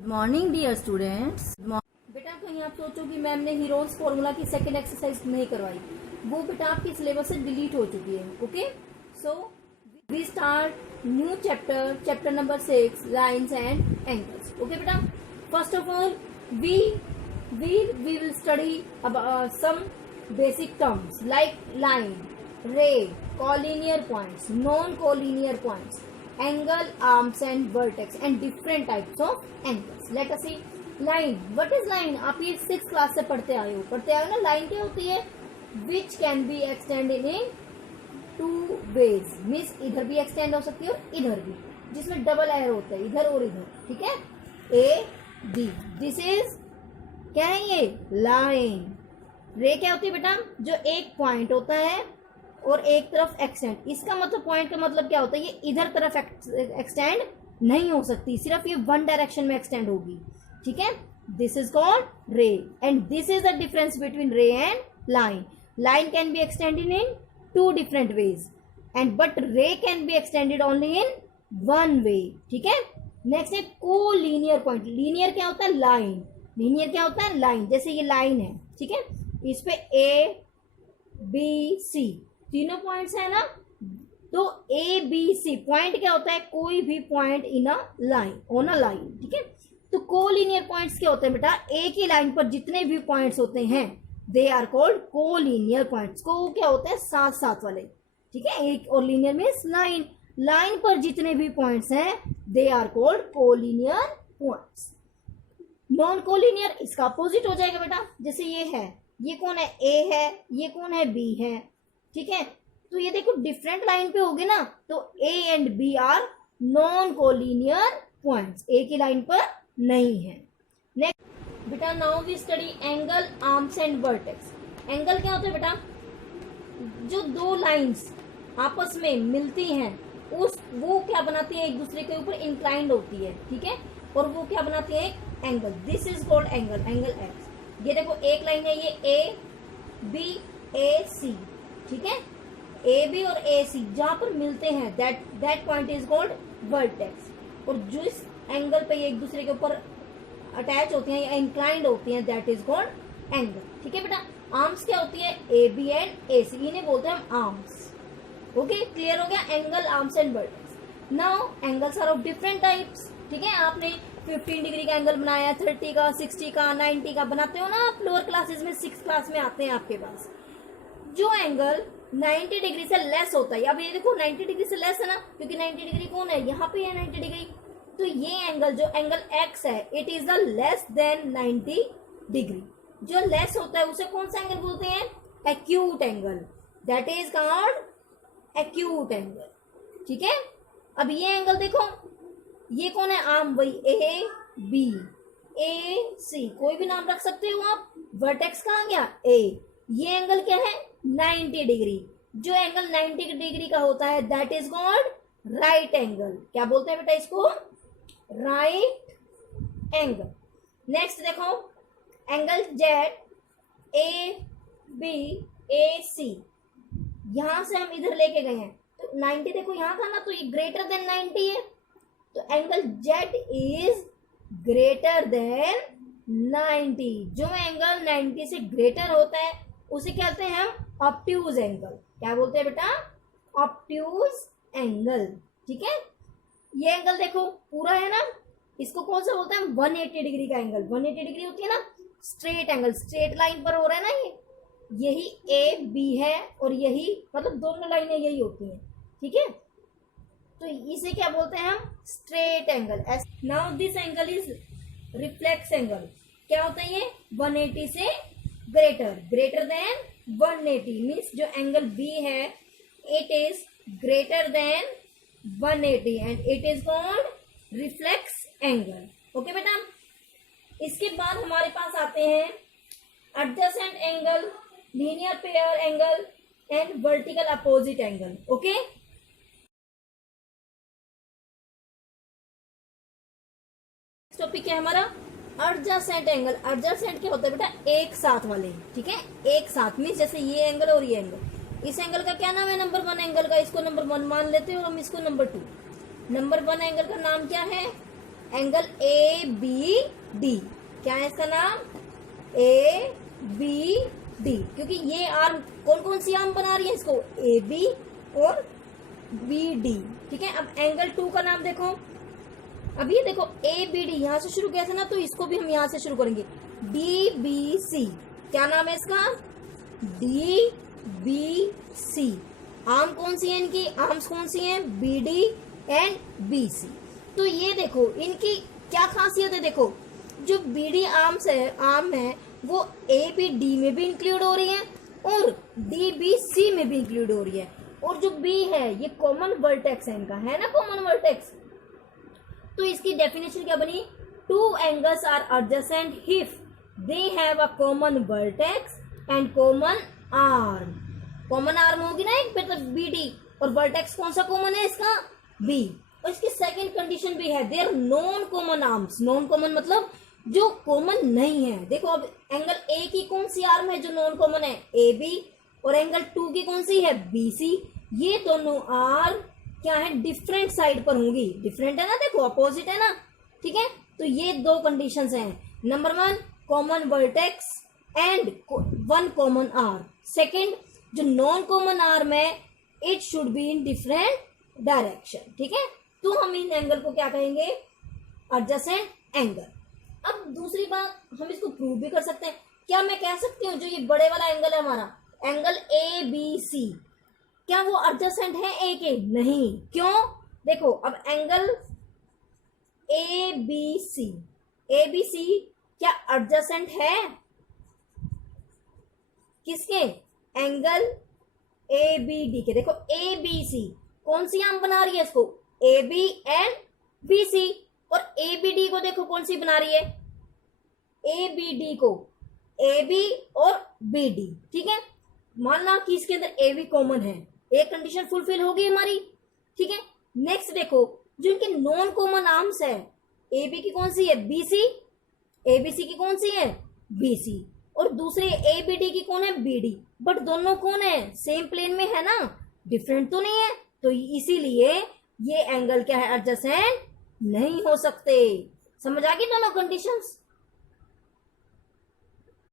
Morning dear students. बेटा कहीं आप सोचो कि मैम ने हीरोज फॉर्मूला की सेकंड एक्सरसाइज नहीं करवाई, वो बेटा आपकी सिलेबस से डिलीट हो चुकी है। Okay, so we start new chapter number 6 lines and angles. Okay बेटा, first of all we will study some basic terms like line, ray, collinear points, non-collinear points, angle, arms and vertex and different types of angles. Let us see line. What is line? आप ये 6th class से पढ़ते आए हो ना। Line क्या होती है? Which can be extended in two ways, means इधर भी एक्सटेंड हो सकती है और इधर भी, जिसमें डबल एरो होता है, इधर और इधर। ठीक है, ए डी, दिस इज क्या है? ये लाइन। रे क्या होती है बेटा? जो एक पॉइंट होता है और एक तरफ एक्सटेंड। इसका मतलब पॉइंट का मतलब क्या होता है? ये इधर तरफ एक्सटेंड नहीं हो सकती, सिर्फ ये वन डायरेक्शन में एक्सटेंड होगी। ठीक है, this is called ray and this is the difference between ray and line. Line can be extended in two different ways and but ray can be extended only in one way. ठीक है, next है को linear point. Linear क्या होता है? Line. Linear क्या होता है? लाइन। जैसे ये लाइन है, ठीक है, इस पे ए बी सी तीनों पॉइंट्स है ना, तो ए बी सी पॉइंट क्या होता है? कोई भी point in a line, on a line. ठीक है, तो कोलिनियर पॉइंट्स क्या होते हैं बेटा? एक ही लाइन पर जितने भी पॉइंट्स होते हैं they are called collinear points. को क्या होते हैं? साथ साथ वाले। ठीक है, एक और लीनियर मीन्स लाइन। लाइन पर जितने भी पॉइंट्स हैं they are called collinear points. Non collinear इसका अपोजिट हो जाएगा बेटा। जैसे ये है, ये कौन है? ए है, ये कौन है? बी है। ठीक है, तो ये देखो डिफरेंट लाइन पे होगे ना, तो A and B are non collinear points, एक ही लाइन पर नहीं है। नेक्स्ट बेटा, now we study angle, arms and vertex. Angle क्या होता है बेटा? जो दो लाइंस आपस में मिलती हैं वो क्या बनाती है? एक दूसरे के ऊपर इंक्लाइंड होती है। ठीक है, और वो क्या बनाती है? Angle. This is called angle, angle x. ये देखो एक लाइन है, ये ए बी ए सी। ठीक है, ए बी और ए सी जहां पर मिलते हैं that point is called vertex. और जो इस एंगल पे ये एक दूसरे के ऊपर अटैच होती हैं या इंक्लाइंड होती हैं दैट इज कॉल्ड एंगल। ठीक है बेटा, आर्म्स क्या होती है? ए बी एंड ए सी, इन्हें बोलते हैं आर्म्स। ओके, क्लियर हो गया? Angle, arms and vertex. Now angles are of different types. ठीक है, आपने 15 डिग्री का एंगल बनाया, 30 का, 60 का, 90 का बनाते हो ना आप लोअर क्लासेस में, 6th क्लास में आते हैं आपके पास। जो एंगल 90 डिग्री से लेस होता है, अब ये देखो 90 डिग्री से लेस है ना, क्योंकि 90 डिग्री कौन है? यहाँ पे है 90 डिग्री। तो ये एंगल जो एंगल एक्स है, it is the less than 90 degree. जो लेस होता है उसे कौन सा एंगल बोलते हैं? Acute angle, that is called acute angle. ठीक है, अब ये एंगल देखो, ये कौन है? आर्म, वही ए बी ए सी, कोई भी नाम रख सकते हो आप। वर्टेक्स कहाँ गया? ए। ये एंगल क्या है? 90 डिग्री। जो एंगल 90 डिग्री का होता है that is called right angle. क्या बोलते हैं बेटा इसको? Right angle. नेक्स्ट देखो एंगल जेड ए बी ए सी, यहां से हम इधर लेके गए हैं, तो 90 देखो यहां था ना, तो ये ग्रेटर देन 90 है, तो angle Z is greater than 90। जो एंगल 90 से ग्रेटर होता है उसे क्या कहते हैं हम? Obtuse angle. क्या बोलते हैं बेटा? Obtuse angle. ठीक है, ये एंगल देखो पूरा है ना, इसको कौन सा बोलते हैं? 180 डिग्री का एंगल। 180 डिग्री होती है ना स्ट्रेट एंगल, स्ट्रेट लाइन पर हो रहा है ना, ये यही ए बी है और यही मतलब दोनों लाइनें यही होती हैं। ठीक है, तो इसे क्या बोलते हैं हम? Straight angle. Now this angle is reflex angle. क्या होता है ये? 180 से ग्रेटर देन 180 मीन्स जो एंगल बी है it is greater than 180 and it is called reflex angle. Okay बेटा, इसके बाद हमारे पास आते हैं adjacent angle, linear pair angle and vertical opposite angle. Okay, topic है हमारा एडजेसेंट एंगल। एडजेसेंट क्या होता है बेटा? एक साथ वाले। ठीक है, एक साथ मीन्स जैसे ये एंगल और ये एंगल। इस एंगल का क्या नाम है? नंबर 1 एंगल का, इसको नंबर 1 मान लेते हैं और हम इसको नंबर 2। नंबर 1 एंगल का नाम क्या है? Angle A B D. क्या है इसका नाम? ए बी डी, क्योंकि ये आर्म कौन कौन सी आर्म बना रही है इसको? ए बी और बी डी। ठीक है, अब एंगल 2 का नाम देखो। अब ये देखो ए बी डी यहां से शुरू किया था ना, तो इसको भी हम यहां से शुरू करेंगे। डी बी सी, क्या नाम है इसका? D B C. आर्म कौन सी है इनकी? आर्म्स कौन सी हैं? B D and B C. तो ये देखो इनकी क्या खासियत है, देखो जो बी डी आर्म है वो ए बी डी में भी इंक्लूड हो रही है और डी बी सी में भी इंक्लूड हो रही है। और जो बी है ये कॉमन वर्टेक्स है इनका, है ना कॉमन वर्टेक्स। तो इसकी डेफिनेशन क्या बनी? Two angles are adjacent if they have a common vertex and common arm. Common arm होगी ना एक, मतलब बी डी, और वर्टेक्स कौन सा कॉमन है इसका? बी। और इसकी सेकंड कंडीशन भी है, their non common arms. Non common मतलब जो कॉमन नहीं है। देखो अब एंगल ए की कौन सी आर्म है जो नॉन कॉमन है? A B. और एंगल 2 की कौन सी है? B C. ये दोनों आर्म क्या है? डिफरेंट साइड पर होंगी। डिफरेंट है ना, देखो अपोजिट है ना। ठीक है, तो ये दो कंडीशंस हैं। Number 1 common vertex and 1 common arm. Second जो नॉन कॉमन आर्म है it should be in different direction. ठीक है, तो हम इन एंगल को क्या कहेंगे? Adjacent angle. अब दूसरी बात, हम इसको प्रूव भी कर सकते हैं। क्या मैं कह सकती हूँ जो ये बड़े वाला एंगल है हमारा, एंगल ए बी सी, क्या वो एडजेसेंट है ए के? नहीं। क्यों? देखो अब एंगल ए बी सी क्या एडजेसेंट है किसके? एंगल ए बी डी के। देखो ए बी सी कौन सी आर्म बना रही है इसको? A B and B C. और ए बी डी को देखो कौन सी बना रही है? ए बी डी को ए बी और बी डी। ठीक है, मानना कि इसके अंदर ए बी कॉमन है, एक कंडीशन फुलफिल होगी हमारी। ठीक है, नेक्स्ट देखो जो इनके नॉन कॉमन आर्म्स है, ए बी की कौन सी है? B C. A B C की कौन सी है? B C. और दूसरे ए बी डी की कौन है? B D. बट दोनों कौन है? सेम प्लेन में है ना, डिफरेंट तो नहीं है। तो इसीलिए ये एंगल क्या है? एडजेसेंट नहीं हो सकते। समझ आ गई दोनों conditions?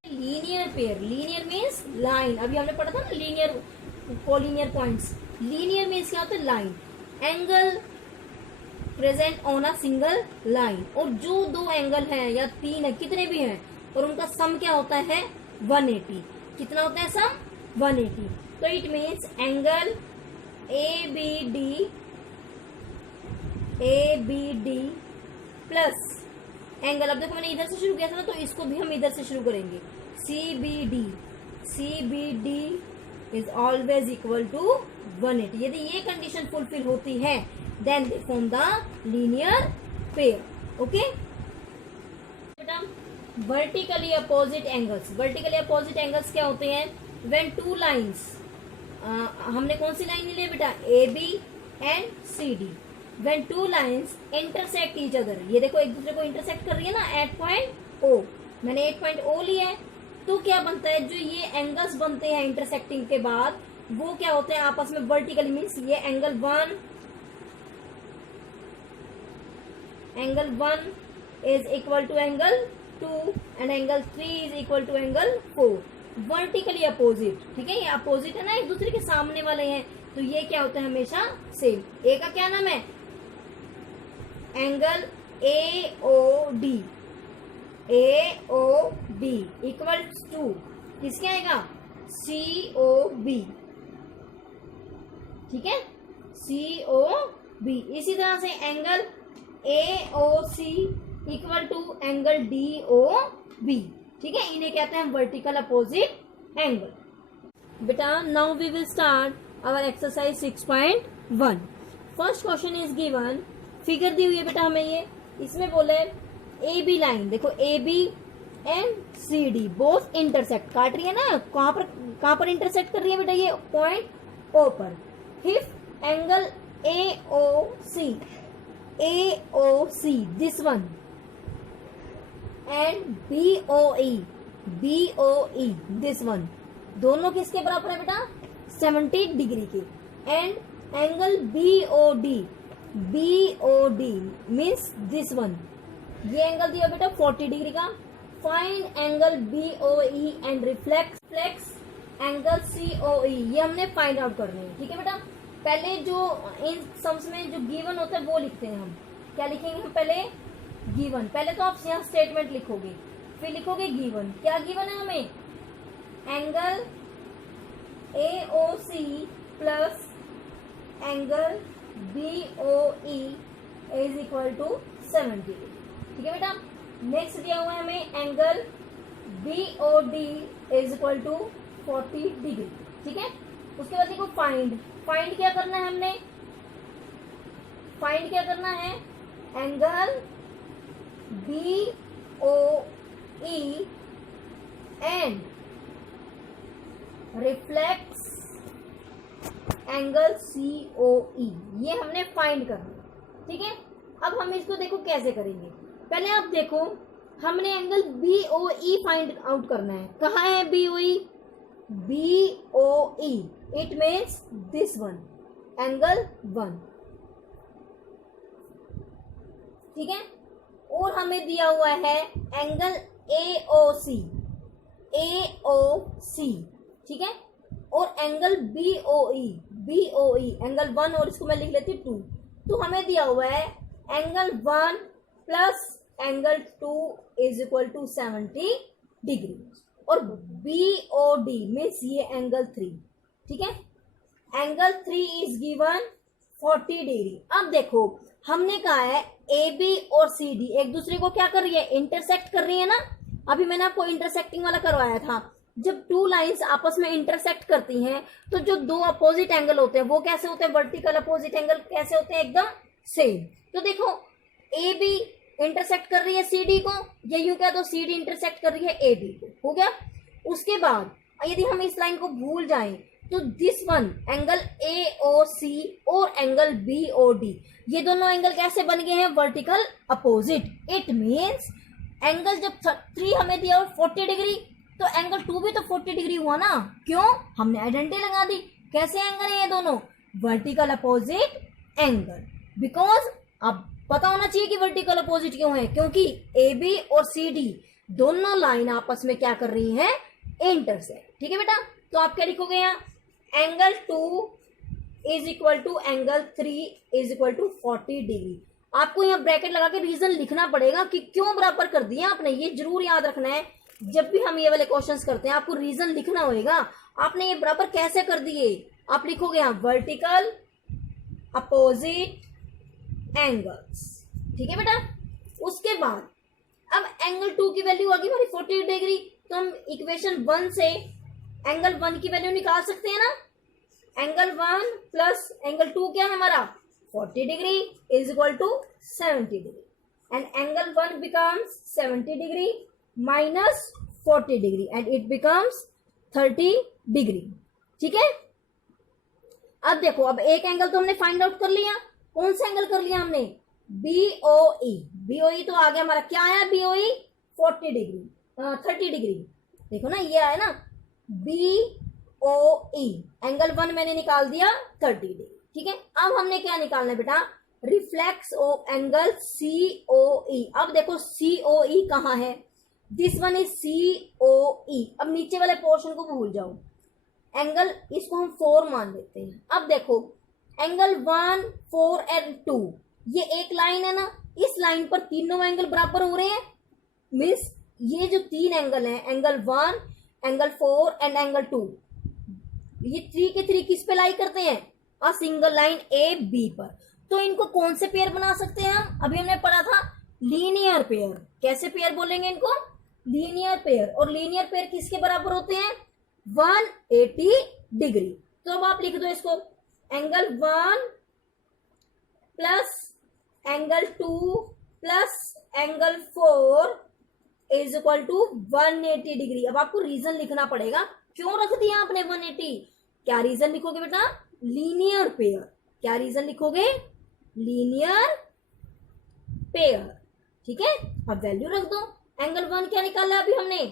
Linear pair, linear means line. अभी हमने पढ़ा था ना linear collinear points. Linear means क्या होता है? Line. Angle present on a single line. और जो दो एंगल है या 3 है, कितने भी हैं, और उनका सम क्या होता है? 180। कितना होता है सम? 180। तो it means angle A B D plus angle, अब देखो मैंने इधर से शुरू किया था ना, तो इसको भी हम इधर से शुरू करेंगे। C B D is always equal to 180। यदि ये कंडीशन फुलफिल होती है then they form the linear pair. Okay, vertically opposite angles. Vertically opposite angles क्या होते हैं? व्हेन 2 लाइन्स, हमने कौन सी लाइन ली है बेटा? A B and C D. When 2 lines intersect each other, ये देखो एक दूसरे को इंटरसेक्ट कर रही है ना एट पॉइंट ओ। मैंने 8 पॉइंट ओ लिया है, तो क्या बनता है? जो ये एंगल्स बनते हैं इंटरसेक्टिंग के बाद, वो क्या होते हैं आपस में? वर्टिकली मीन्स ये angle 1 is equal to angle 2 and angle 3 is equal to angle 4। Vertically opposite. ठीक है, ये अपोजिट है ना, एक दूसरे के सामने वाले हैं, तो ये क्या होता है? हमेशा सेम। ए का क्या नाम है? Angle A O D equal to किसके आएगा? C O B. ठीक है, सी ओ बी। इसी तरह से angle A O C equal to angle D O B. ठीक है, इन्हें कहते हैं वर्टिकल अपोजिट एंगल। बेटा now we will start our exercise 6.1। First question is given, figure दी हुई है बेटा हमें ये, इसमें बोले ए बी लाइन। देखो A B and C D both intersect, काट रही है ना, कहां पर इंटरसेक्ट कर रही है बेटा? ये पॉइंट ओ पर। If angle A O C this one and B O E this one, दोनों किसके बराबर है बेटा? 70 डिग्री के। And angle B O D BOD means this one, ये एंगल दिया बेटा 40 डिग्री का। Find angle BOE and reflex angle COE, ये हमने फाइंड आउट करनी है। ठीक है बेटा, पहले जो इन सम्स में जो गिवन होता है वो लिखते हैं हम। क्या लिखेंगे हम? पहले गिवन, पहले तो आप यहाँ स्टेटमेंट लिखोगे, फिर लिखोगे गिवन। क्या गिवन है हमें? Angle AOC plus angle BOE is equal to 70 degree. ठीक है बेटा, नेक्स्ट दिया हुआ है हमें angle BOD is equal to 40 degree. ठीक है, उसके बाद देखो फाइंड क्या करना है हमने? फाइंड क्या करना है? Angle BOE and reflex angle COE, ये हमने फाइंड करना है। ठीक है, अब हम इसको देखो कैसे करेंगे। पहले आप देखो, हमने एंगल BOE फाइंड आउट करना है। कहाँ है BOE? BOE it means this one, angle 1। ठीक है, और हमें दिया हुआ है एंगल AOC, ठीक है, और एंगल BOE एंगल 1, और इसको मैं लिख लेती हूँ 2। तो हमें दिया हुआ है angle 1 plus angle 2 is equal to 70 degree, और BOD मीन्स ये एंगल 3। ठीक है, एंगल 3 इज गिवन 40 डिग्री। अब देखो, हमने कहा है AB और CD एक दूसरे को क्या कर रही है? इंटरसेक्ट कर रही है ना। अभी मैंने आपको इंटरसेक्टिंग वाला करवाया था। जब टू लाइंस आपस में इंटरसेक्ट करती हैं तो जो दो अपोजिट एंगल होते हैं वो कैसे होते हैं? वर्टिकल अपोजिट एंगल कैसे होते हैं? एकदम सेम। तो देखो, AB इंटरसेक्ट कर रही है CD को, या यूं कह दो CD इंटरसेक्ट कर रही है AB को। हो गया। उसके बाद यदि हम इस लाइन को भूल जाएं तो दिस वन एंगल AOC और एंगल BOD, ये दोनों एंगल कैसे बन गए हैं? Vertical opposite. It means angle जब 3 हमें दिया और 40 डिग्री, तो एंगल 2 भी तो 40 डिग्री हुआ ना। क्यों? हमने आइडेंटिटी लगा दी। कैसे एंगल है ये दोनों? Vertical opposite angle. बिकॉज अब पता होना चाहिए कि वर्टिकल अपोजिट क्यों है, क्योंकि AB और CD दोनों लाइन आपस में क्या कर रही हैं? इंटरसेक्ट। ठीक है बेटा, तो आप क्या लिखोगे यहाँ? Angle 2 is equal to angle 3 is equal to 40 degree. आपको यहाँ ब्रैकेट लगा के रीजन लिखना पड़ेगा कि क्यों बराबर कर दिया आपने। ये जरूर याद रखना है, जब भी हम ये वाले क्वेश्चंस करते हैं आपको रीजन लिखना होगा। आपने ये बराबर कैसे कर दिए? आप लिखोगे यहाँ वर्टिकल अपोजिट एंगल्स। ठीक है बेटा, उसके बाद अब एंगल 2 की वैल्यू आ गई हमारी 40 डिग्री, तो हम इक्वेशन 1 से एंगल 1 की वैल्यू निकाल सकते हैं ना। एंगल 1 प्लस एंगल 2 क्या है हमारा? 40 degree is equal to 70 degree, and angle 1 becomes 70 degree minus 40 degree and it becomes 30 degree. ठीक है, अब देखो, अब एक एंगल तो हमने फाइंड आउट कर लिया। कौन सा एंगल कर लिया हमने? BOE तो आ गया हमारा। क्या आया BOE? 40 degree 30 degree. देखो ना, ये आया ना BOE। एंगल 1 मैंने निकाल दिया 30 डिग्री। ठीक है, अब हमने क्या निकालना है बेटा? Reflex of angle COE। अब देखो COE कहाँ है? This one is COE। अब नीचे वाले पोर्शन को भूल जाओ, एंगल इसको हम 4 मान लेते हैं। अब देखो, एंगल 1, 4 एंड 2, ये एक लाइन है ना। इस लाइन पर तीनों एंगल बराबर हो रहे हैं। मीन्स ये जो 3 एंगल हैं, एंगल 1, एंगल 4 एंड एंगल 2, ये 3 के 3 किस पे लाई करते हैं? अ सिंगल लाइन AB पर। तो इनको कौन से पेयर बना सकते हैं हम? अभी हमने पढ़ा था लीनियर पेयर। कैसे पेयर बोलेंगे इनको? Linear pair. और लीनियर पेयर किसके बराबर होते हैं? 180 डिग्री। तो अब आप लिख दो इसको, angle 1 plus angle 2 plus angle 4 is equal to 180 degree. अब आपको रीजन लिखना पड़ेगा, क्यों रख दिया आपने 180? क्या रीजन लिखोगे बेटा? Linear pair. क्या रीजन लिखोगे? Linear pair. ठीक है, अब वैल्यू रख दो। एंगल 1 क्या निकाला है? अभी हमने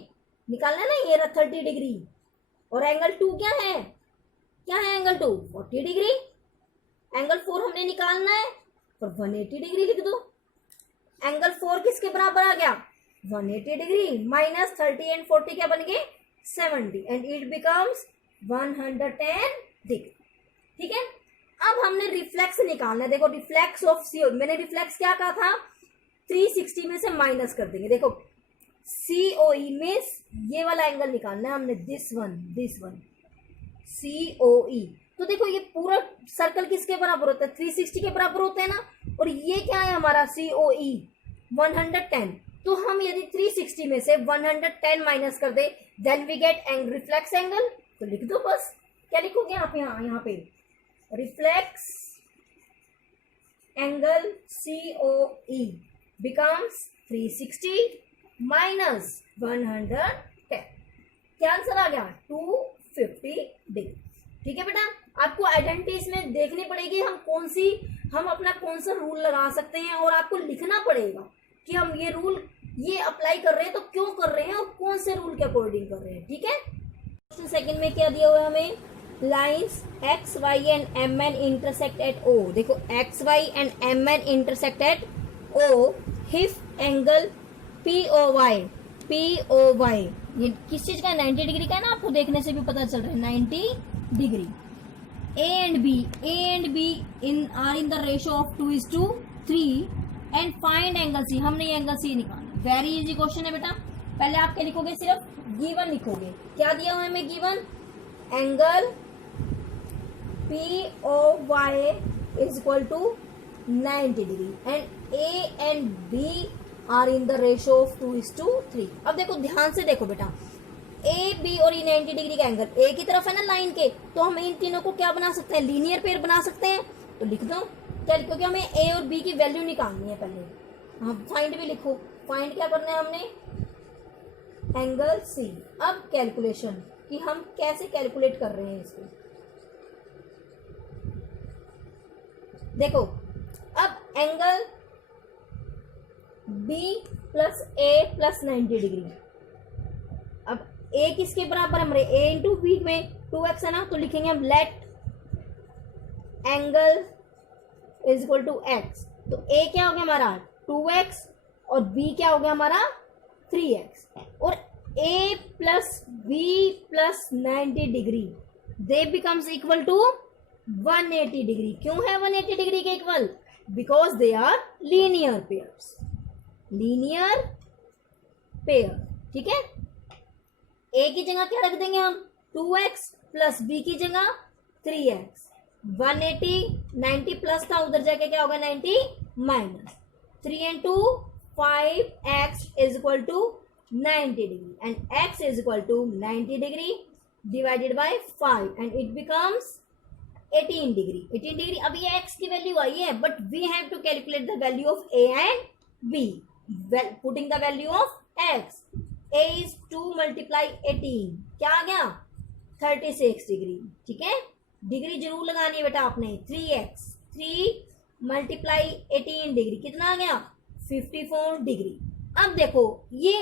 निकालना है ना, ये रहा 30 डिग्री। और एंगल 2 क्या है? क्या है एंगल 2? 40 डिग्री। एंगल 4 हमने निकालना है और 180 डिग्री लिख दो। एंगल 4 किसके बराबर आ गया? 180 डिग्री माइनस 30 एंड 40 क्या बन गए? 70 एंड इट बिकम्स 110 डिग्री। ठीक है, अब हमने रिफ्लेक्स निकालना है। देखो रिफ्लेक्स ऑफ सीओ, मैंने रिफ्लेक्स क्या कहा था? 360 में से माइनस कर देंगे। देखो सीओई में ये वाला एंगल निकालना है हमने, दिस वन सीओई। तो देखो ये पूरा सर्कल किसके बराबर होता है? 360 के बराबर होता है ना। और ये क्या है हमारा? सीओई 110। तो हम यदि 360 में से 110 माइनस कर दे then we get reflex angle. तो लिख दो बस। क्या लिखोगे आप? यहाँ पे reflex angle COE becomes 360 minus 110। क्या आंसर आ गया? 250 डिग्री। ठीक है बेटा, आपको आइडेंटिटी इसमें देखनी पड़ेगी हम अपना कौन सा रूल लगा सकते हैं, और आपको लिखना पड़ेगा कि हम ये रूल ये अप्लाई कर रहे हैं तो क्यों कर रहे हैं और कौन से रूल के अकॉर्डिंग कर रहे हैं। ठीक है, क्वेश्चन सेकंड में क्या दिया हुआ है हमें? Lines X Y and M N intersect at O. देखो X Y and M N intersect at O if angle P O Y ये किस चीज का? 90 डिग्री का है ना, आपको देखने से भी पता चल रहा है 90 degree. A and B in are in the ratio of 2:3 and find angle C. हमने ये एंगल सी निकालना। वेरी इजी क्वेश्चन है बेटा। पहले आप क्या लिखोगे? सिर्फ गिवन लिखोगे। क्या दिया हुआ है हमें given? Angle P O Y is equal to 90 degree and A and B are in the ratio of 2:3। अब देखो ध्यान से देखो बेटा, ए बी और ये 90 डिग्री का एंगल ए की तरफ है ना लाइन के, तो हम इन तीनों को क्या बना सकते हैं? लीनियर पेयर बना सकते हैं। तो लिख दो। क्या? क्योंकि हमें ए और बी की वैल्यू निकालनी है पहले। हाँ, फाइंड भी लिखो। फाइंड क्या करना है हमने? Angle C. अब कैलकुलेशन कि हम कैसे कैलकुलेट कर रहे हैं इसको। देखो अब एंगल बी प्लस ए प्लस 90 डिग्री। अब ए किसके बराबर है हमारे? ए इंटू बी में 2x है ना, तो लिखेंगे हम let angle is equal to X. तो ए क्या हो गया हमारा? 2x और b क्या हो गया हमारा? 3x। और a plus b plus 90 degree they becomes equal to 180 degree. क्यों है 180 डिग्री के equal? Because they are linear pairs. Linear pair. ठीक है, a की जगह क्या रख देंगे हम? 2x प्लस b की जगह 3x। 180 90 प्लस था, उधर जाके क्या होगा? 90 minus 3 into 5x is equal to 90 degree and x is equal to 90 degree divided by 5 and it becomes 18 degree. 18 degree. अब ये x की वैल्यू आई है, but we have to calculate the value of a and b. Well, putting the value of x. a is 2 multiply 18. क्या आ गया? 36 degree. ठीक है, degree जरूर लगानी है बेटा आपने। 3x 3 मल्टीप्लाई 18 डिग्री कितना आ गया? 54 डिग्री। अब देखो ये,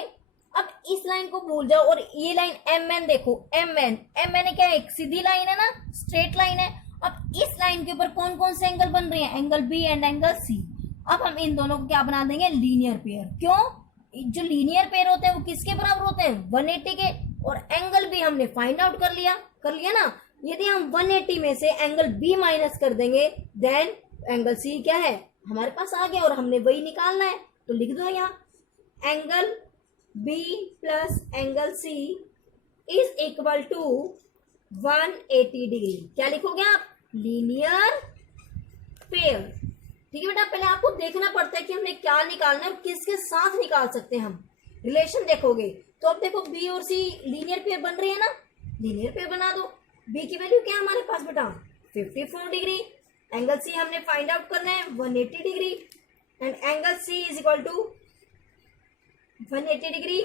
अब इस लाइन को भूल जाओ और ये लाइन एम एन देखो। एम एन क्या है? एक सीधी लाइन है ना, स्ट्रेट लाइन है। अब इस लाइन के ऊपर कौन कौन से एंगल बन रहे हैं? Angle B and angle C. अब हम इन दोनों को क्या बना देंगे? Linear pair. क्यों? जो लीनियर पेयर होते हैं वो किसके बराबर होते हैं? 180 के। और एंगल भी हमने फाइंड आउट कर लिया ना। यदि हम 180 में से एंगल बी माइनस कर देंगे देन एंगल सी क्या है? हमारे पास आ गया और हमने वही निकालना है। तो लिख दो यहाँ angle B plus angle C is equal to 180 degree. क्या लिखोगे आप? Linear pair. ठीक है बेटा, पहले आपको देखना पड़ता है कि हमने क्या निकालना है और किसके साथ निकाल सकते हैं हम। रिलेशन देखोगे तो अब देखो बी और सी लीनियर पेयर बन रही है ना, लीनियर पेयर बना दो। बी की वैल्यू क्या है हमारे पास बेटा? 54 डिग्री। एंगल सी हमने फाइंड आउट करना है 180 degree and angle C is equal to 180 degree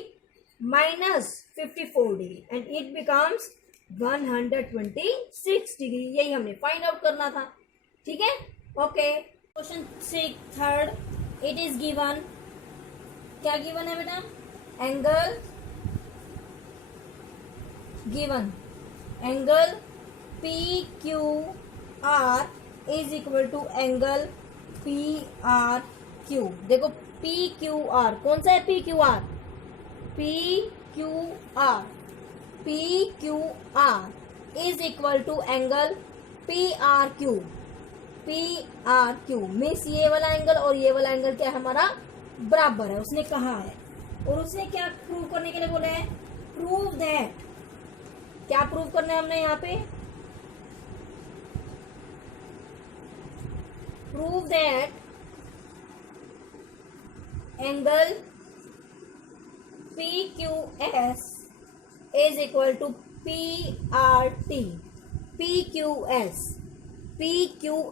minus 54 degree and it becomes 126 degree. यही हमने फाइंड आउट करना था। ठीक है, okay. Question 6 third, it is given. क्या गिवन है बेटा? Angle given angle P Q R is equal to angle P R Q. देखो पी क्यू आर कौन सा है, P Q R, P Q R, P Q R is equal to angle P R Q, P R Q means ये वाला angle और ये वाला angle क्या है हमारा, बराबर है, उसने कहा है। और उसने क्या प्रूव करने के लिए बोला है, प्रूव दैट, क्या प्रूव करना है हमने यहाँ पे, prove that angle P Q S is equal to P R T, P Q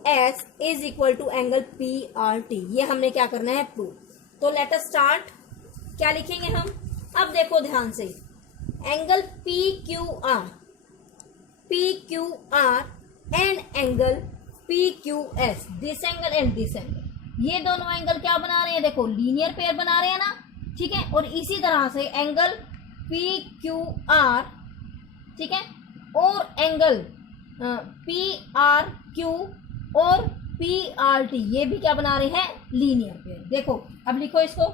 S is equal to angle P R T. ये हमने क्या करना है, प्रूव। तो लेट अस स्टार्ट, क्या लिखेंगे हम, अब देखो ध्यान से, angle P Q R and angle P Q S, this angle and this angle, ये दोनों एंगल क्या बना रहे हैं, देखो लीनियर पेयर बना रहे हैं ना, ठीक है। और इसी तरह से एंगल पी क्यू आर, ठीक है, और एंगल पी आर क्यू और पी आर टी, ये भी क्या बना रहे हैं, लीनियर पेयर। देखो अब लिखो इसको,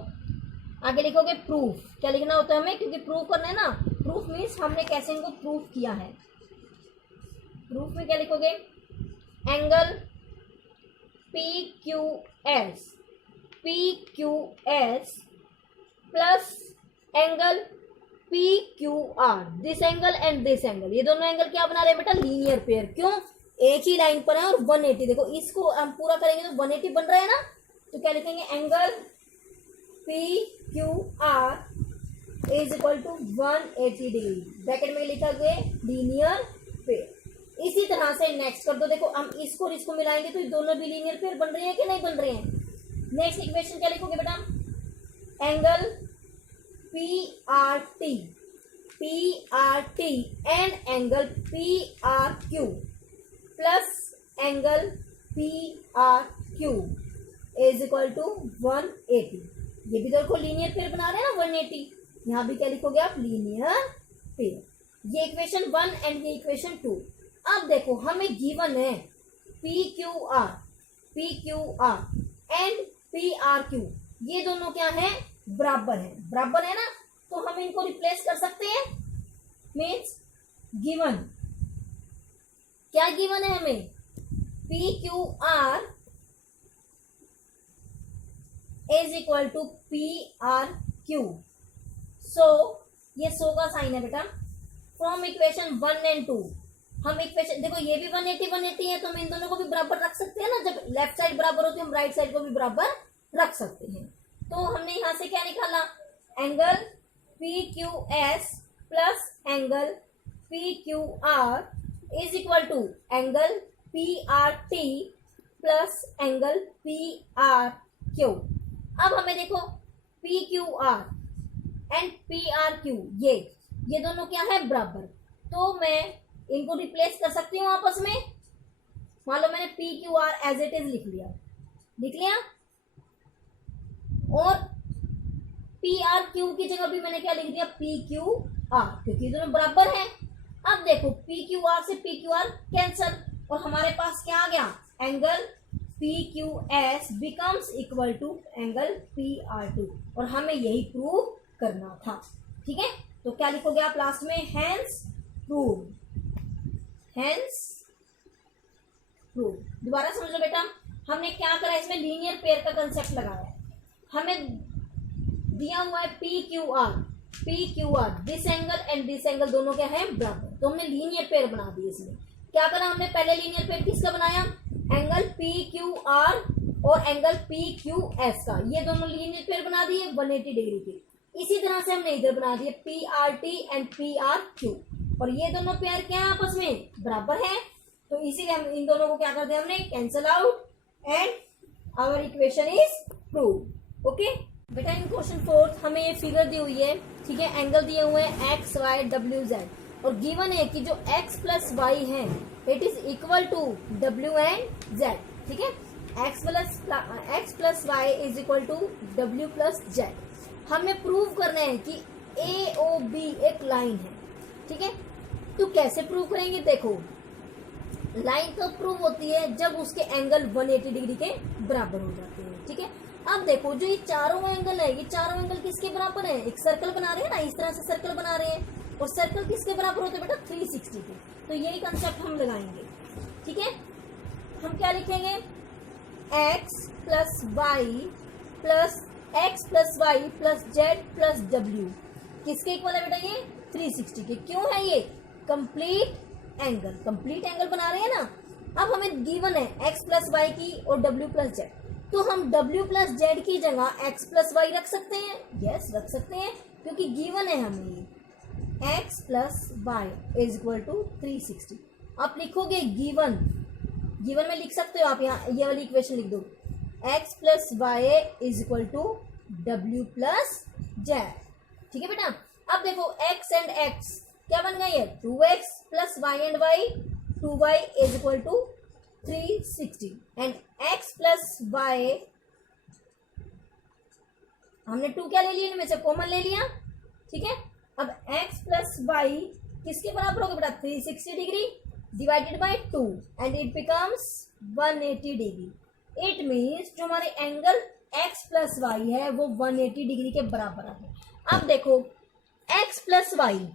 आगे लिखोगे प्रूफ, क्या लिखना होता है हमें, क्योंकि प्रूफ करना है ना, प्रूफ मीन्स हमने कैसे इनको प्रूफ किया है। प्रूफ में क्या लिखोगे, angle P Q S plus angle P Q are, this angle and this angle, ये दोनों एंगल क्या बना रहे हैं बेटा, लीनियर पेयर। क्यों, एक ही लाइन पर है और 180, देखो इसको हम पूरा करेंगे तो 180 बन रहा है ना, तो क्या लिखेंगे, angle P Q R is equal to 180 degree, bracket में लिखा गया लीनियर पेयर। इसी तरह से नेक्स्ट कर दो, देखो हम इसको और इसको मिलाएंगे तो ये दोनों भी लीनियर पेयर बन रहे हैं कि नहीं बन रहे हैं। नेक्स्ट इक्वेशन क्या लिखोगे बेटा, angle P R T and angle P R Q plus angle P R Q is equal to 180। ये भी देखो लीनियर पेयर बना रहे हैं ना 180, यहाँ भी क्या लिखोगे आप, लीनियर पेयर। ये इक्वेशन 1 एंड ये इक्वेशन 2। अब देखो हमें गिवन है P Q R and P R Q, ये दोनों क्या है, बराबर है ना, तो हम इनको रिप्लेस कर सकते हैं। मीन्स गिवन, क्या गिवन है हमें, P Q R is equal to P R Q. So ये सो का साइन है बेटा, फ्रॉम इक्वेशन 1 एंड 2 हम इक्वेशन, देखो ये भी 180 है, तो हम इन दोनों को भी बराबर रख सकते हैं ना, जब लेफ्ट साइड बराबर होती है हम राइट साइड को भी बराबर रख सकते हैं। तो हमने यहां से क्या निकाला, angle P Q S plus angle P Q R is equal to angle P R T plus angle P R Q. अब हमें देखो P Q R and P R Q, ये दोनों क्या है, बराबर, तो मैं इनको रिप्लेस कर सकती हूँ आपस में। मान लो मैंने P Q R as it is लिख लिया और पी आर क्यू की जगह भी मैंने क्या लिख दिया, पी क्यू आर, क्योंकि दोनों बराबर हैं। अब देखो पी क्यू आर से पी क्यू आर कैंसल और हमारे पास क्या आ गया, angle P Q S becomes equal to angle P R two, और हमें यही प्रूव करना था। ठीक है, तो क्या लिखोगे आप लास्ट में, हेंस प्रूव, दोबारा समझो बेटा, हमने क्या करा, इसमें लीनियर पेयर का कंसेप्ट लगाया है। हमें दिया हुआ है P Q are, this angle and this angle दोनों क्या है, बराबर, तो हमने लीनियर पेयर बना दी। इसमें क्या करा हमने, पहले लीनियर पेयर किसका बनाया, एंगल पी क्यू आर और एंगल पी क्यू एस का, ये दोनों लीनियर पेयर बना दिए 180 डिग्री के। इसी तरह से हमने इधर बना दिए P R T and P R Q, और ये दोनों पेयर क्या है, आपस में बराबर है, तो इसीलिए हम इन दोनों को क्या करते हैं, हमने cancel out and our equation is prove. Okay बेटा, इन क्वेश्चन 4 हमें ये फिगर दी हुई है, ठीक है, एंगल दिए हुए हैं एक्स वाई डब्ल्यू जेड, और गिवन है कि जो x प्लस वाई है it is equal to w and z। ठीक है, x plus Y is equal to w plus Z. हमें प्रूव करना है कि ए ओ बी एक लाइन है। ठीक है, तो कैसे प्रूव करेंगे, देखो लाइन कब प्रूव होती है? जब उसके एंगल 180 डिग्री के बराबर हो जाते हैं। ठीक है, अब देखो जो ये चारों एंगल है, ये चारों एंगल किसके बराबर है? एक सर्कल बना रहे हैं ना, इस तरह से सर्कल बना रहे हैं, और सर्कल किसके बराबर होते हैं बेटा? 360 के। तो यही कंसेप्ट हम लगाएंगे। ठीक है, हम क्या लिखेंगे? x plus Y plus X plus Y plus Z plus W किसके इक्वल है बेटा? ये 360 के। क्यों है ये? कंप्लीट एंगल, कंप्लीट एंगल बना रहे हैं ना। अब हमें गिवन है x प्लस वाई की और w प्लस जेड, तो हम w प्लस जेड की जगह x प्लस वाई रख सकते हैं। यस, रख सकते हैं, क्योंकि गिवन है हमें ये x plus Y is equal to 360। आप लिखोगे गिवन, गिवन में लिख सकते हो आप, यहाँ ये वाली इक्वेशन लिख दो, x plus Y is equal to w plus Z. ठीक है बेटा, अब देखो x एंड x क्या बन गई है? 2x plus Y and Y, 2y is equal to 360 and x plus Y, हमने 2 क्या ले लिया? इनमें से कॉमन ले लिया। ठीक है, अब x प्लस वाई किसके बराबर होगा बेटा? 360 degree divided bye 2 and it becomes 180 degree. It means जो हमारे एंगल x प्लस वाई है वो 180 डिग्री के बराबर है। अब देखो x प्लस वाई,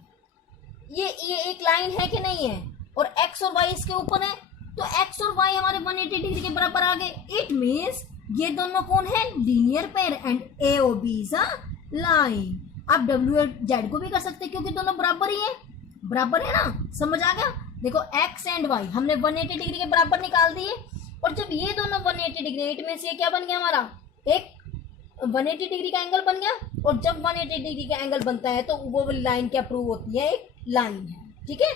ये एक लाइन है कि नहीं है? और x और y इसके ऊपर है, तो x और y हमारे 180 डिग्री के बराबर आ गए। इट मीन्स ये दोनों कौन है? Linear pair and A O B is a line. आप w और z को भी कर सकते हैं क्योंकि दोनों बराबर ही है, बराबर है ना। समझ आ गया? देखो x एंड y हमने 180 डिग्री के बराबर निकाल दिए, और जब ये दोनों 180 डिग्री, इट मीन्स ये क्या बन गया हमारा? एक 180 डिग्री का एंगल बन गया। और जब 180 डिग्री का एंगल बनता है तो वो लाइन क्या प्रूव होती है? एक लाइन है। ठीक है,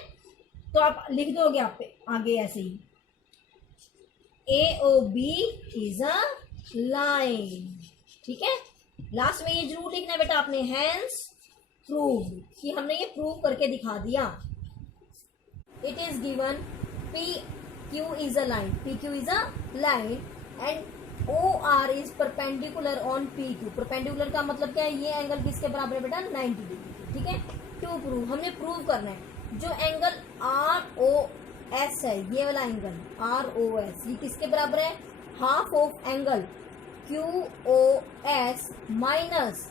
तो आप लिख दोगे आप पे आगे ऐसे ही, A O B is a line. ठीक है, लास्ट में ये जरूर लिखना है बेटा आपने, हैंस प्रूव, कि हमने ये प्रूव करके दिखा दिया। It is given P Q is a line, P Q is a line and O R is perpendicular on P Q. Perpendicular का मतलब क्या है? ये एंगल किसके बराबर है बेटा? 90 डिग्री। ठीक है, टू प्रूव, हमने प्रूव करना है जो एंगल आर ओ एस है, ये वाला एंगल आर ओ एस, ये किसके बराबर है? Half of angle Q O S minus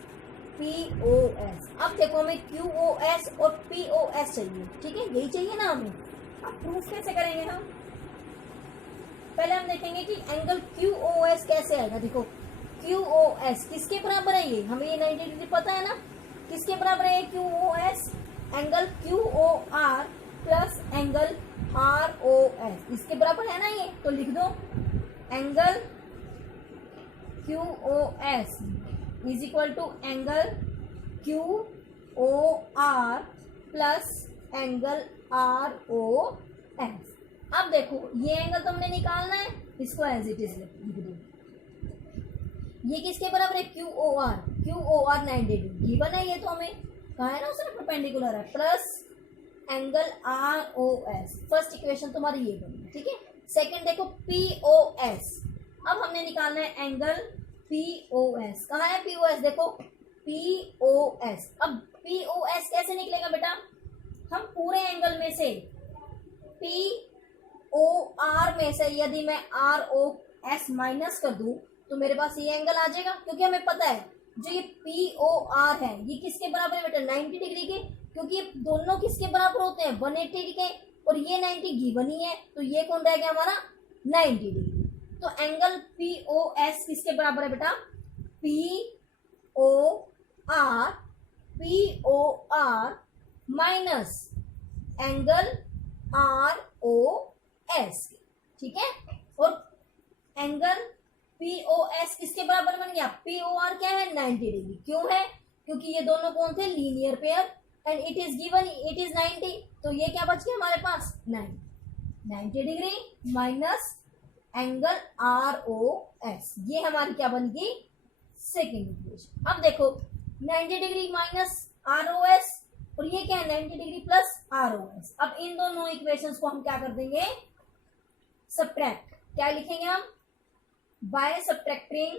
P O S. अब देखो हमें क्यू ओ एस और पी ओ एस चाहिए। ठीक है, यही चाहिए ना हमें। अब प्रूफ कैसे करेंगे हम? पहले हम देखेंगे कि एंगल क्यू ओ एस कैसे आएगा। देखो क्यू ओ एस किसके बराबर है? ये हमें ये 90 डिग्री पता है ना, किसके बराबर है Q O S? Angle Q O R plus angle R O S, इसके बराबर है ना ये। तो लिख दो angle Q O S is equal to angle Q O R plus angle R O S. अब देखो ये एंगल तो हमने निकालना है, इसको एज इट इज लिख दो। ये किसके बराबर है? Q O R, Q O R 90 degree given है, ये तो हमें कहा है ना उसने परपेंडिकुलर है, plus angle R O S. First equation तुम्हारी ये बनी। ठीक है, सेकंड देखो पी ओ एस, अब हमने निकालना है एंगल पी ओ एस। कहाँ है पी ओ एस? देखो पी ओ एस। अब पी ओ एस कैसे निकलेगा बेटा? हम पूरे एंगल में से पी ओ आर में से यदि मैं आर ओ एस माइनस कर दूं तो मेरे पास ये एंगल आ जाएगा, क्योंकि हमें पता है जो ये पी ओ आर है ये किसके बराबर है बेटा? 90 डिग्री के, क्योंकि ये दोनों किसके बराबर होते हैं? 180 डिग्री के, और ये 90 गिवन ही है, तो ये कौन रह गया हमारा? 90 डिग्री। तो एंगल पी ओ एस किसके बराबर है बेटा? P O R minus angle R O S. ठीक है, और एंगल पी ओ एस किसके बराबर बन गया? पी ओ आर क्या है? 90 डिग्री। क्यों है? क्योंकि ये दोनों कौन थे? Linear pair and it is given it is 90, तो ये क्या बच गया हमारे पास? 90 degree minus angle R O S, ये हमारी क्या बन गई? Second equation. अब देखो 90 degree minus R O S, और ये क्या है? 90 degree plus R O S. अब इन दोनों इक्वेशंस को हम क्या कर देंगे? सबट्रैक्ट। क्या लिखेंगे हम? by subtracting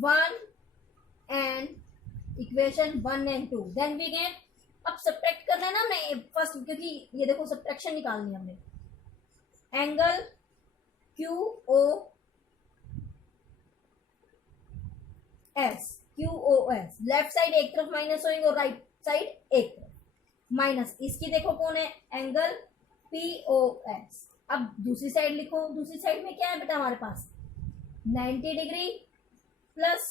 1 and equation 1 and 2, then we get अब सब्ट्रैक्ट करना है ना हमने फर्स्ट, क्योंकि ये देखो सब्ट्रैक्शन निकालनी है हमने। Angle Q O S, Q O S, left side एक तरफ माइनस होएंगे और राइट साइड एक तरफ माइनस। इसकी देखो कौन है, एंगल पी ओ एस। अब दूसरी साइड लिखो, दूसरी साइड में क्या है बेटा हमारे पास 90 degree plus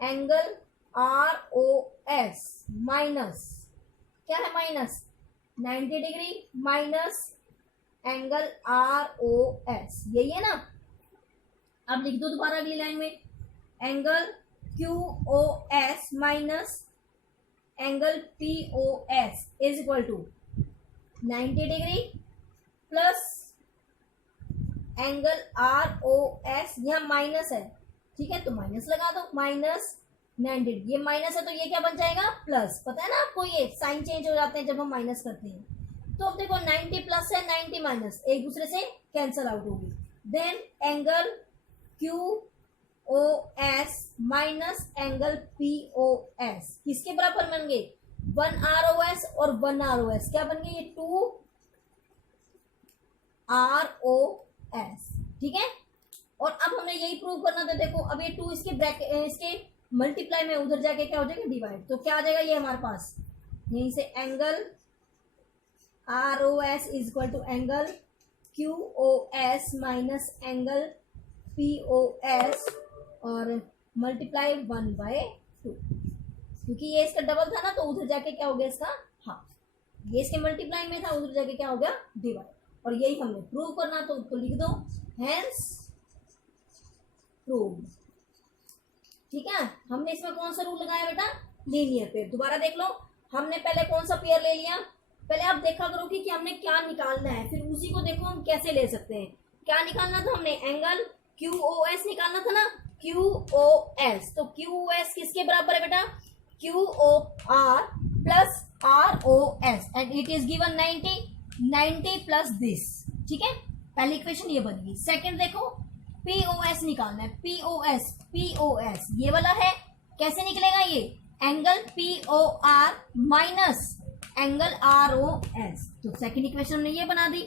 angle R O S minus, क्या है minus 90 degree minus angle R O S, यही है ना। अब लिख दो दोबारा अगली लाइन में, angle Q O S minus angle P O S is equal to 90 degree plus angle R O S, यह माइनस है, ठीक है तो माइनस लगा दो, माइनस 90, ये माइनस है तो ये क्या बन जाएगा प्लस। पता है ना आपको, ये साइन चेंज हो जाते हैं जब हम माइनस करते हैं। तो अब देखो 90 प्लस है 90 माइनस एक दूसरे से कैंसल आउट होगी। Then angle Q O S minus angle P O S किसके बराबर बन गए, 1 आर ओ एस और 1 आर ओ एस, क्या बन गए ये 2 आर ओ एस, ठीक है। और अब हमें यही प्रूव करना था, देखो अब ये 2 इसके ब्रैकेट इसके मल्टीप्लाई में उधर जाके क्या हो जाएगा डिवाइड, तो क्या आ जाएगा ये हमारे पास यहीं से angle R O S is equal to angle Q O S minus angle P O S और मल्टीप्लाई 1/2, क्योंकि ये इसका डबल था ना तो उधर जाके क्या हो गया इसका हाफ, ये इसके मल्टीप्लाई में था उधर जाके क्या हो गया डिवाइड। और यही हमने प्रूव करना तो लिख दो हेंस प्रूव, ठीक है। हमने इसमें कौन सा रूल लगाया बेटा, लीनियर पेयर। दोबारा देख लो, हमने पहले कौन सा पेयर ले लिया, पहले आप देखा करो कि हमने क्या निकालना है, फिर उसी को देखो हम कैसे ले सकते हैं। क्या निकालना था हमने, एंगल क्यू ओ एस निकालना था ना, क्यू ओ एस, तो क्यू ओ एस किसके बराबर है बेटा, Q O R plus R O S and it is given 90 plus this, ठीक है। पहली इक्वेशन ये बन गई। सेकंड देखो पी ओ एस निकालना है, पी ओ एस ये वाला है, कैसे निकलेगा ये, angle P O R minus angle R O S, तो सेकंड इक्वेशन हमने ये बना दी।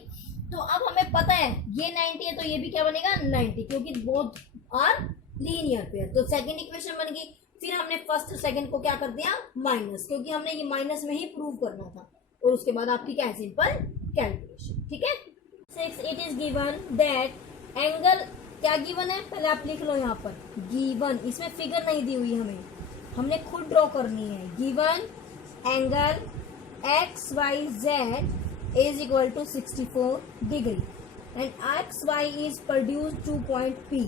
तो अब हमें पता है ये 90 है तो ये भी क्या बनेगा 90, क्योंकि बोथ आर लीनियर पेयर, तो सेकंड इक्वेशन बन गई। फिर हमने फर्स्ट सेकंड को क्या कर दिया माइनस, क्योंकि हमने ये माइनस में ही प्रूव करना था। और उसके बाद आपकी क्या है सिंपल कैलकुलेशन, ठीक है। 6 it is given that angle, क्या गिवन है पहले आप लिख लो यहाँ पर गिवन, इसमें फिगर नहीं दी हुई हमें, हमने खुद ड्रॉ करनी है। Given angle X Y Z is equal to 64 degree and X Y is produce 2 point P.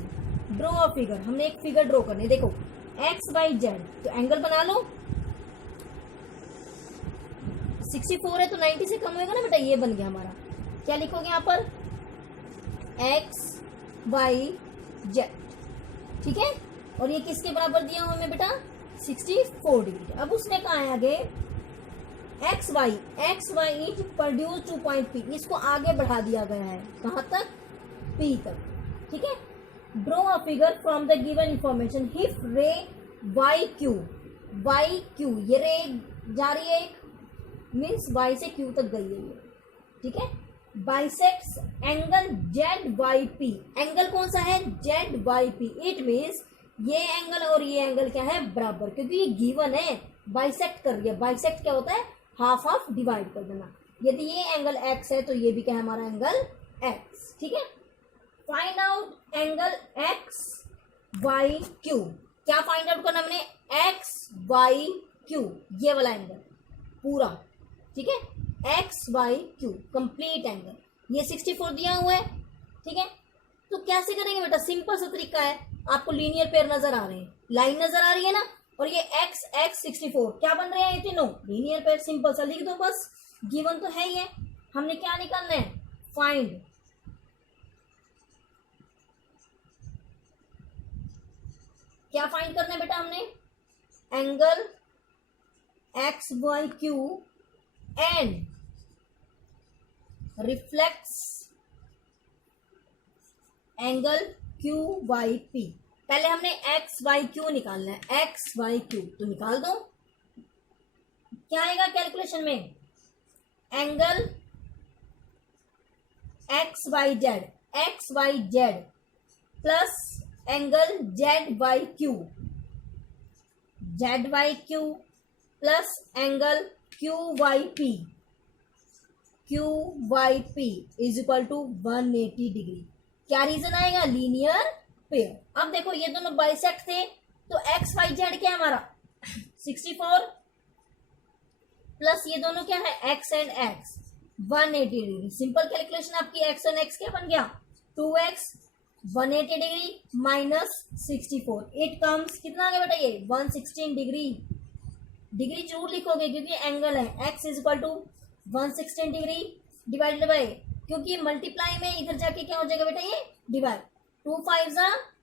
Draw a figure, हमने एक फिगर ड्रॉ करनी है। देखो एक्स वाई जेड, तो एंगल बना लो, 64 है तो 90 से कम होगा ना बेटा, ये बन गया हमारा। क्या लिखोगे यहाँ पर एक्स वाई जेड, ठीक है। और ये किसके बराबर दिया हुआ हमें बेटा 64 डिग्री। अब उसने कहा है आगे X Y is produce 2 point P, इसको आगे बढ़ा दिया गया है कहां तक पी तक, ठीक है। Draw a figure from the given information if रे वाई क्यू ये रे जा रही है मीन्स वाई से क्यू तक गई है ये, ठीक है। Bisects angle Z Y P, angle कौन सा है Z Y P, it means ये एंगल और ये एंगल क्या है बराबर, क्योंकि ये गिवन है बाइसेक्ट कर दिया। बाइसेक्ट क्या होता है हाफ हाफ डिवाइड कर देना। यदि ये एंगल एक्स है तो ये भी क्या है हमारा एंगल एक्स, ठीक है। Find out angle X Y Q, क्या फाइंड आउट करना हमने एक्स वाई क्यू, ये वाला एंगल पूरा, ठीक है। X Y Q complete angle, ये 64 दिया हुआ है, ठीक है। तो कैसे करेंगे बेटा, सिंपल सा तरीका है। आपको लीनियर पेयर नजर आ रहे हैं, लाइन नजर आ रही है ना, और ये एक्स एक्स 64 क्या बन रहे हैं ये तीनों लीनियर पेयर। सिंपल सा लिख दो बस, गिवन तो है ही है। हमने क्या निकालना है फाइंड क्या फाइंड करना है बेटा हमने angle X Y Q and reflex angle Q Y P. पहले हमने एक्स वाई क्यू निकालना है, एक्स वाई क्यू तो निकाल दो, क्या आएगा कैलकुलेशन में, angle X Y Z plus angle Z Y Q plus angle Q Y P is equal to 180 degree. क्या रीजन आएगा, लीनियर पेयर। अब देखो ये दोनों बाइसेक्ट थे, तो एक्स वाई जेड क्या है हमारा 64 प्लस ये दोनों क्या है x and x 180 degree. Simple calculation आपकी एक्स एंड एक्स क्या बन गया 2x 180 degree minus 64, it comes कितना आ गया बेटा ये 116 डिग्री। डिग्री जरूर लिखोगे क्योंकि एंगल है, x is equal to 116 degree divided by, क्योंकि मल्टीप्लाई में इधर जाके क्या हो जाएगा बेटा ये divide, 2 5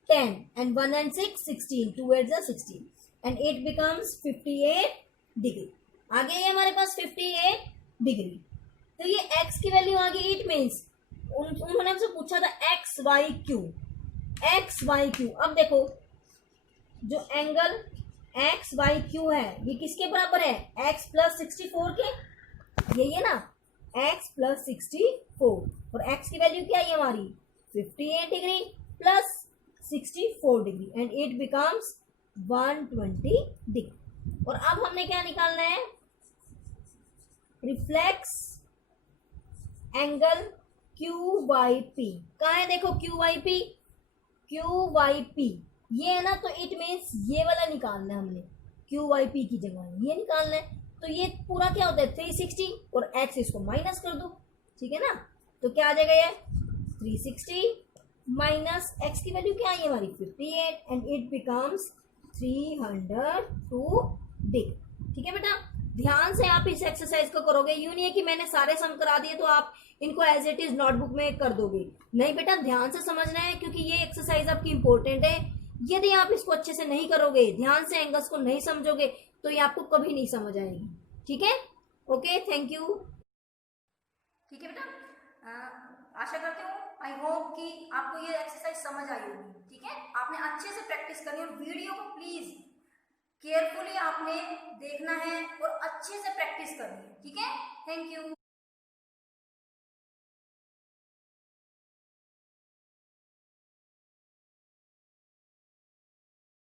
10 and 1 and 6 16, 2 8 16 and it becomes 58 degree. आ गई है हमारे पास 58 डिग्री। तो ये x की वैल्यू आ गई, इट मीन्स उन्होंने हमसे पूछा था एक्स वाई क्यू। अब देखो जो एंगल एक्स वाई क्यू है ये किसके बराबर है, x प्लस 64 के, यही है ना x प्लस 64, और x की वैल्यू क्या है हमारी 58 degree plus 64 degree and it becomes 120 degree. और अब हमने क्या निकालना है, reflex angle Q Y P. कहा है देखो क्यू वाई पी ये है ना, तो इट मीन्स ये वाला निकालना है हमने, क्यू वाई पी की जगह ये निकालना है। तो ये पूरा क्या होता है 360 और x इसको माइनस कर दो, ठीक है ना। तो क्या आ जाएगा ये 360 माइनस x की वैल्यू क्या आई हमारी 58 एंड इट बिकम्स 302 डिग्री। ठीक है बेटा, ध्यान से आप इस एक्सरसाइज को करोगे, यूं नहीं है कि मैंने सारे सम करा दिए तो आप इनको एज इट इज नोटबुक में कर दोगे, नहीं बेटा ध्यान से समझना है क्योंकि ये एक्सरसाइज आपकी इंपॉर्टेंट है। यदि आप इसको अच्छे से नहीं करोगे, ध्यान से एंगल्स को नहीं समझोगे तो ये आपको कभी नहीं समझ आएगी। ठीक है, ओके, थैंक यू। ठीक है बेटा, आशा करती हूँ, आई होप कि आपको ये एक्सरसाइज समझ आई होगी। ठीक है, आपने अच्छे से प्रैक्टिस करनी है और वीडियो को प्लीज केयरफुली आपने देखना है और अच्छे से प्रैक्टिस करनी है। ठीक है, थैंक यू।